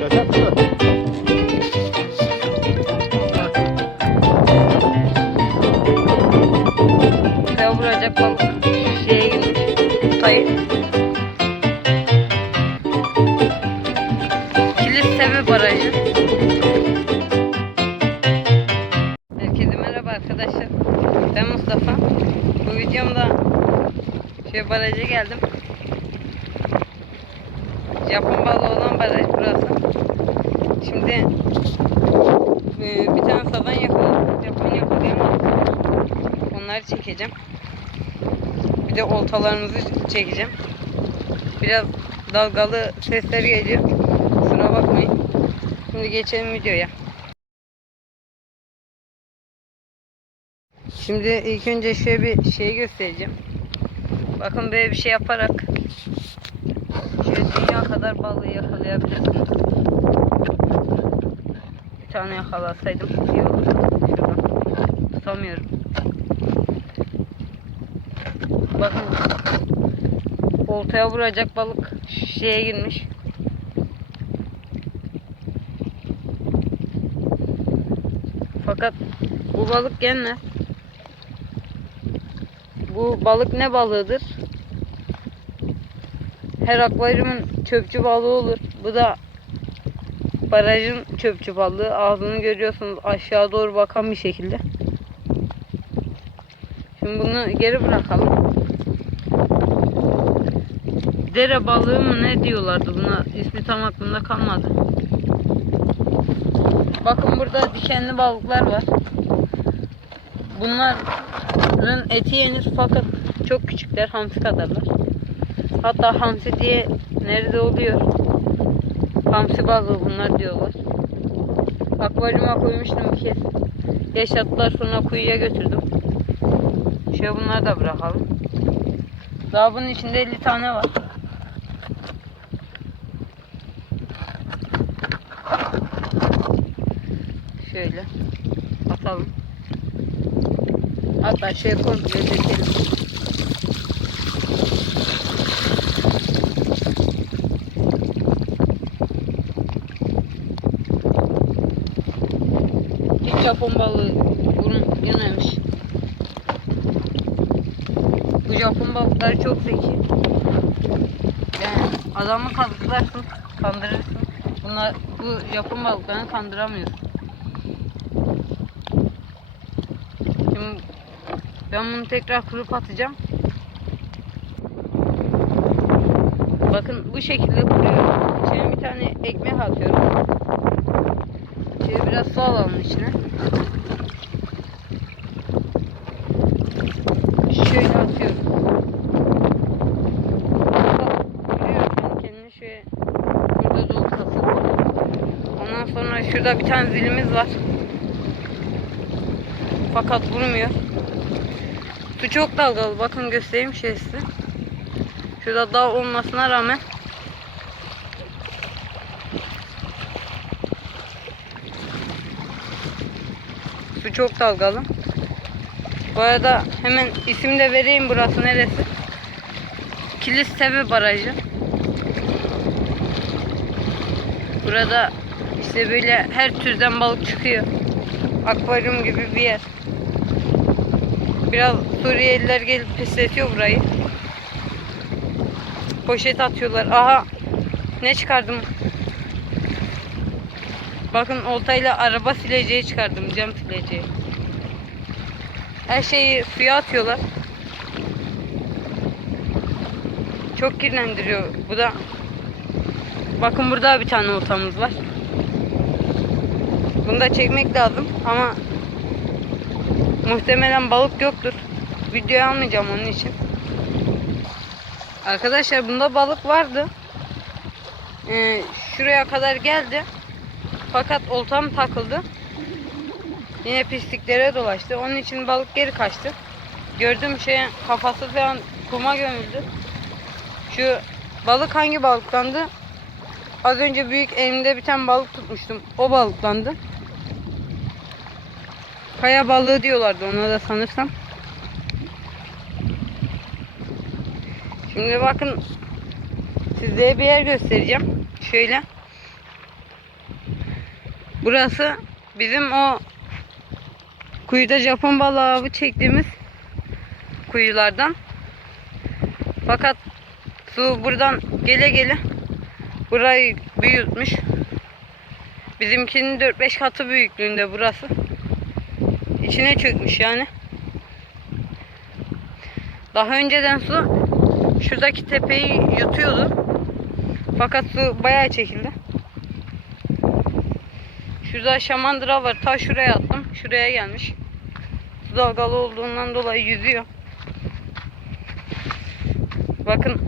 Gracias. Japon balığı olan baraj burası. Şimdi e, bir tane saban yakaladım. Japon yakalayamadım. Onları çekeceğim. Bir de oltalarımızı çekeceğim. Biraz dalgalı sesler geliyor. Kusura bakmayın. Şimdi geçelim videoya. Şimdi ilk önce şöyle bir şey göstereceğim. Bakın böyle bir şey yaparak kadar balığı yakalayabilirsiniz. Bir tane yakalasaydım iyi olurdu. Tutamıyorum. Bakın oltaya vuracak balık şeye girmiş. Fakat bu balık gelmez. Bu balık ne balığıdır? Her akvaryumun çöpçü balığı olur. Bu da barajın çöpçü balığı. Ağzını görüyorsunuz aşağı doğru bakan bir şekilde. Şimdi bunu geri bırakalım. Dere balığı mı ne diyorlardı buna ismi tam aklımda kalmadı. Bakın burada dikenli balıklar var. Bunların eti yenir fakat çok küçükler hamsi kadarlar. Hatta hamsi diye nerede oluyor? Hamsi balığı bunlar diyorlar. Akvaryuma koymuştum bir kez. Yaşattılar sonra kuyuya götürdüm. Şöyle bunları da bırakalım. Daha bunun içinde 50 tane var. Şöyle atalım. Hatta şöyle komple dökelim. Hiç Japon balığı yememiş. Bu Japon balıkları çok zeki. Yani adamı kazıklarsın, kandırırsın. Bunlar bu Japon balıklarını kandıramıyorsun. Şimdi ben bunu tekrar kurup atacağım. Bakın bu şekilde kuruyorum. İçine bir tane ekmek atıyorum. Şöyle biraz su alalım içine. Şöyle atıyorum. Görüyorum kendi kendine şöyle burada dolu kalsın. Ondan sonra şurada bir tane zilimiz var. Fakat vurmuyor. Su çok dalgalı. Bakın göstereyim şey size. Şurada dağ olmasına rağmen Su çok dalgalı. Bu arada hemen isim de vereyim burası neresi. Kilis Tepe Barajı. Burada işte böyle her türden balık çıkıyor. Akvaryum gibi bir yer. Biraz Suriyeliler gelip pisletiyor burayı. Poşet atıyorlar. Aha ne çıkardım? Bakın oltayla araba sileceği çıkardım. Cam sileceği. Her şeyi suya atıyorlar. Çok kirlendiriyor. Bu da Bakın burada bir tane oltamız var. Bunu da çekmek lazım ama muhtemelen balık yoktur. Videoyu almayacağım onun için. Arkadaşlar bunda balık vardı. Ee, şuraya kadar geldi. Fakat oltam takıldı. Yine pisliklere dolaştı. Onun için balık geri kaçtı. Gördüğüm şey kafası falan kuma gömüldü. Şu balık hangi balıklandı? Az önce büyük elimde bir tane balık tutmuştum. O balıklandı. Kaya balığı diyorlardı ona da sanırsam. Şimdi bakın size bir yer göstereceğim. Şöyle. Burası bizim o kuyuda Japon balığı avı çektiğimiz kuyulardan. Fakat su buradan gele gele burayı büyütmüş. Bizimkinin 4-5 katı büyüklüğünde burası. İçine çökmüş yani. Daha önceden su şuradaki tepeyi yutuyordu. Fakat su bayağı çekildi. Şurada şamandıra var. Ta şuraya attım. Şuraya gelmiş. Su dalgalı olduğundan dolayı yüzüyor. Bakın.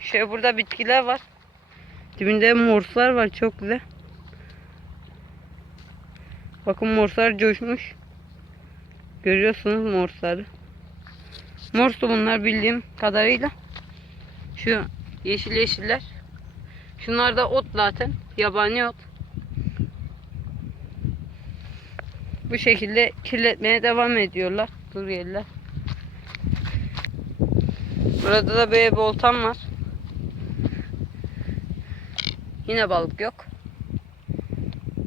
Şey burada bitkiler var. Dibinde morslar var. Çok güzel. Bakın morslar coşmuş. Görüyorsunuz morsları. Morsu bunlar bildiğim kadarıyla. Şu yeşil yeşiller. Şunlar da ot zaten. Yabani ot. Bu şekilde kirletmeye devam ediyorlar. Suriyeliler. Burada da böyle bir oltam var. Yine balık yok.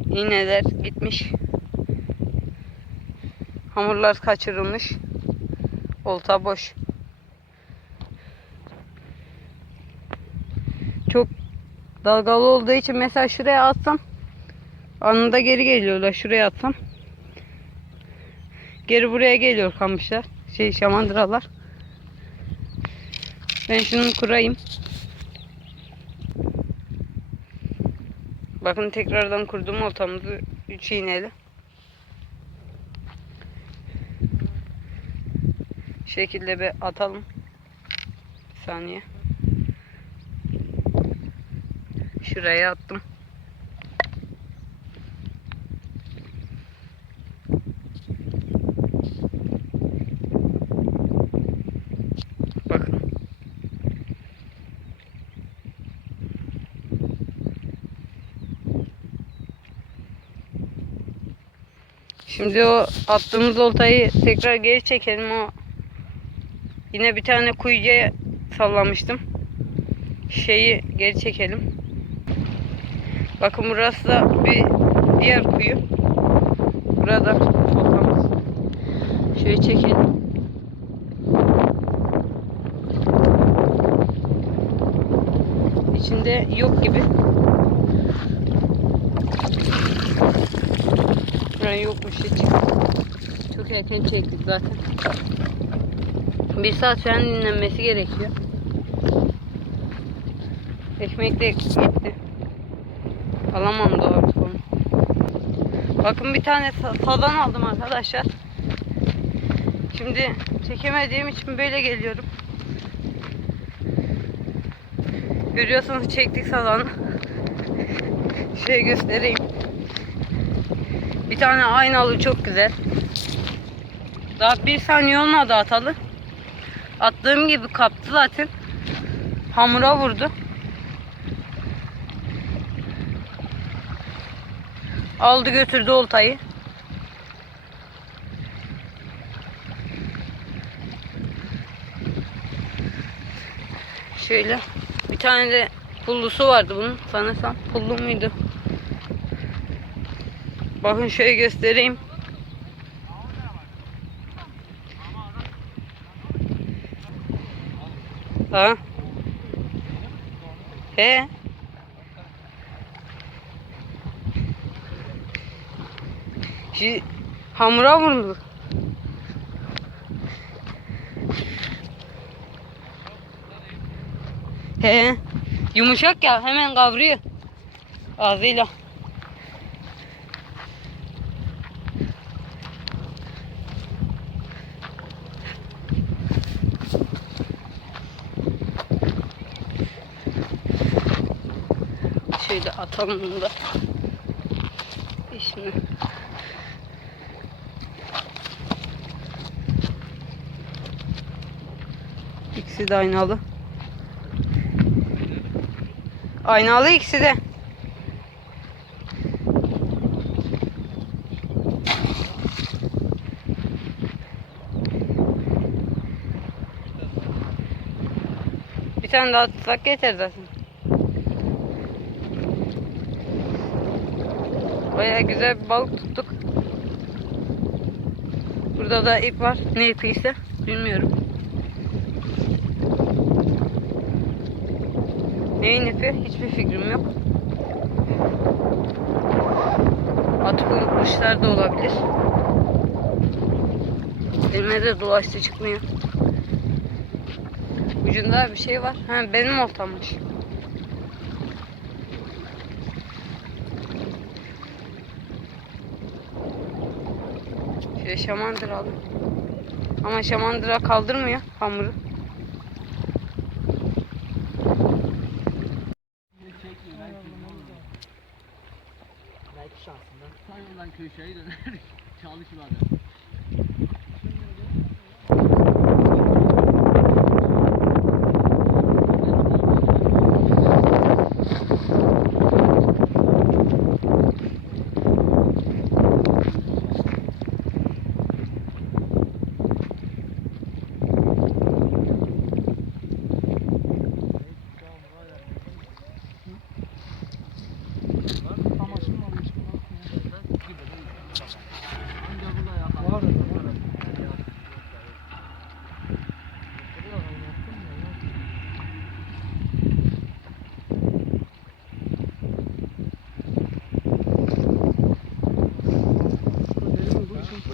İğneler gitmiş. Hamurlar kaçırılmış. Olta boş. Çok dalgalı olduğu için mesela şuraya atsam anında geri geliyorlar. Şuraya atsam geri buraya geliyor kamışlar. Şey şamandıralar. Ben şunu kurayım. Bakın tekrardan kurdum oltamızı 3 iğneli. Şu şekilde bir atalım. Bir saniye. Şuraya attım. Bakın. Şimdi o attığımız oltayı tekrar geri çekelim. O yine bir tane kuyuya sallamıştım. Şeyi geri çekelim. Bakın burası da bir diğer kuyu. Burada oltamız. Şöyle çekelim. İçinde yok gibi. Buraya yokmuş hiç. Çok erken çektik zaten. Bir saat falan dinlenmesi gerekiyor. Ekmek de gitti. Alamam da artık onu. Bakın bir tane sa- sazan aldım arkadaşlar. Şimdi çekemediğim için böyle geliyorum. Görüyorsunuz çektik sazanı. Şöyle göstereyim. Bir tane aynalı çok güzel. Daha bir saniye olmadı atalı. Attığım gibi kaptı zaten. Hamura vurdu. Aldı götürdü oltayı. Şöyle. Bir tane de pullusu vardı bunun. Sanırsam pullu muydu? Bakın şöyle göstereyim. Ha? He? Şi hamura vurdu. He. Yumuşak ya hemen kavruyor. Ağzıyla. Şöyle atalım da. Şimdi. İkisi de aynalı. Aynalı ikisi de. Bir tane daha tutsak yeter zaten. Baya güzel bir balık tuttuk. Burada da ip var. Ne ipiyse bilmiyorum. Neyin ipi? Hiçbir fikrim yok. At kuşlar da olabilir. Elime de dolaştı çıkmıyor. Ucunda bir şey var. Ha benim oltammış. Şöyle şamandıra aldım. Ama şamandıra kaldırmıyor hamuru. Belki şansından. Saymadan köşeyi döner. Çalışmadı.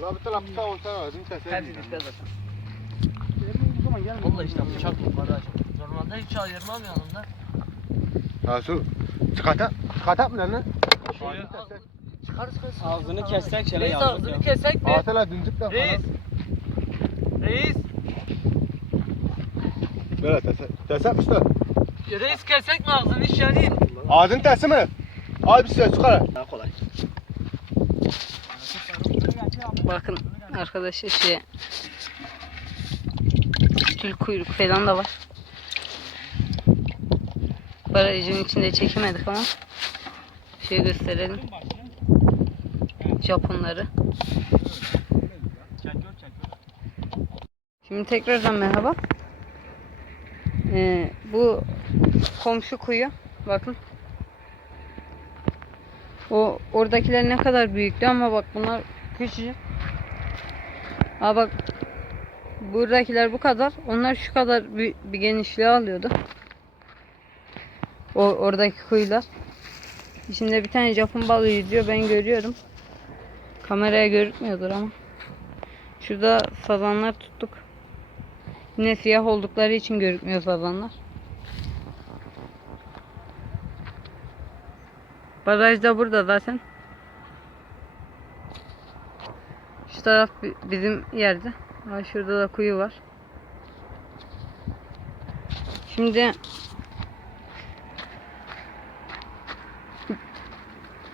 Ulan bir tarafta olsa verdim Hepsi keser. bizde zaten. Vallahi işte bıçak yok baraj. Normalde hiç ayırmam yanımda. Ha su. Çıkarta. Çıkarta mı lan? Çıkar çıkar. Ağzını kessek şöyle yazdık ağzını ya. kessek mi? Atela dincik de Reis. falan. Reis. Böyle tese. Tese işte. Reis kessek mi ağzını iş yanayım? Ağzın tesi mi? Al bir şey çıkar. Daha kolay. Bakın arkadaşlar şey tül kuyruk falan da var. Barajın içinde çekemedik ama şey gösterelim. Japonları. Şimdi tekrardan merhaba. Ee, bu komşu kuyu. Bakın. O oradakiler ne kadar büyüktü ama bak bunlar küçücük. Aa bak buradakiler bu kadar. Onlar şu kadar bir, bir genişliği alıyordu. O oradaki kuyular. İçinde bir tane Japon balığı yüzüyor. Ben görüyorum. Kameraya görükmüyordur ama. Şurada sazanlar tuttuk. Yine siyah oldukları için görükmüyor sazanlar. Baraj da burada zaten. Şu taraf bi- bizim yerde. Ha, şurada da kuyu var. Şimdi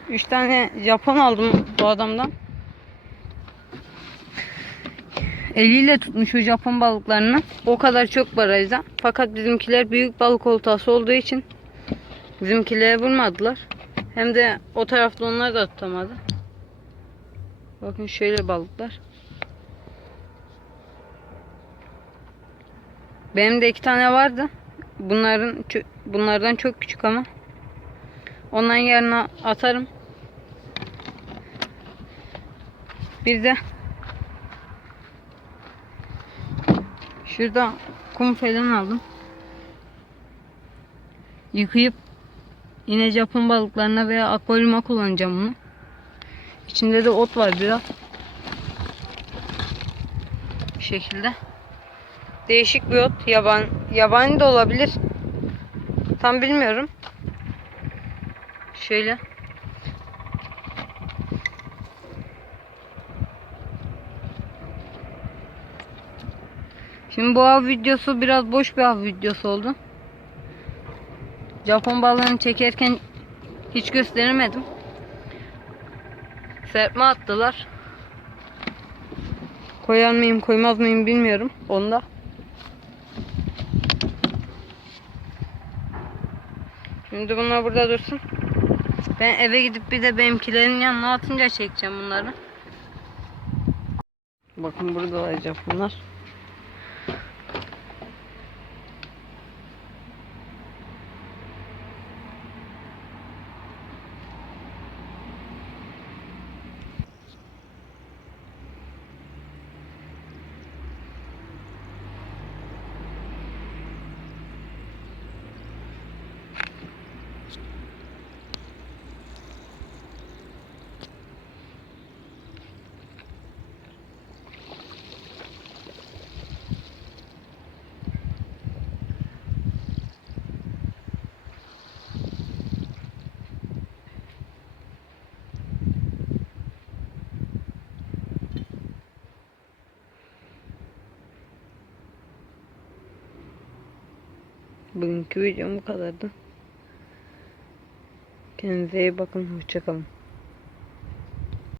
üç tane Japon aldım bu adamdan. Eliyle tutmuş o Japon balıklarını. O kadar çok barajda. Fakat bizimkiler büyük balık oltası olduğu için bizimkilere vurmadılar. Hem de o tarafta onlar da tutamadı. Bakın şöyle balıklar. Benim de iki tane vardı. Bunların bunlardan çok küçük ama. Ondan yerine atarım. Bir de şurada kum falan aldım. Yıkayıp yine Japon balıklarına veya akvaryuma kullanacağım bunu. İçinde de ot var biraz. Bu şekilde. Değişik bir ot. Yaban, yabani de olabilir. Tam bilmiyorum. Şöyle. Şimdi bu av videosu biraz boş bir av videosu oldu. Japon balığını çekerken hiç gösteremedim. Serpme attılar. Koyar mıyım koymaz mıyım bilmiyorum. Onda. Şimdi bunlar burada dursun. Ben eve gidip bir de benimkilerin yanına atınca çekeceğim bunları. Bakın burada olacak bunlar. Bugünkü videom bu kadardı. Kendinize iyi bakın. Hoşçakalın.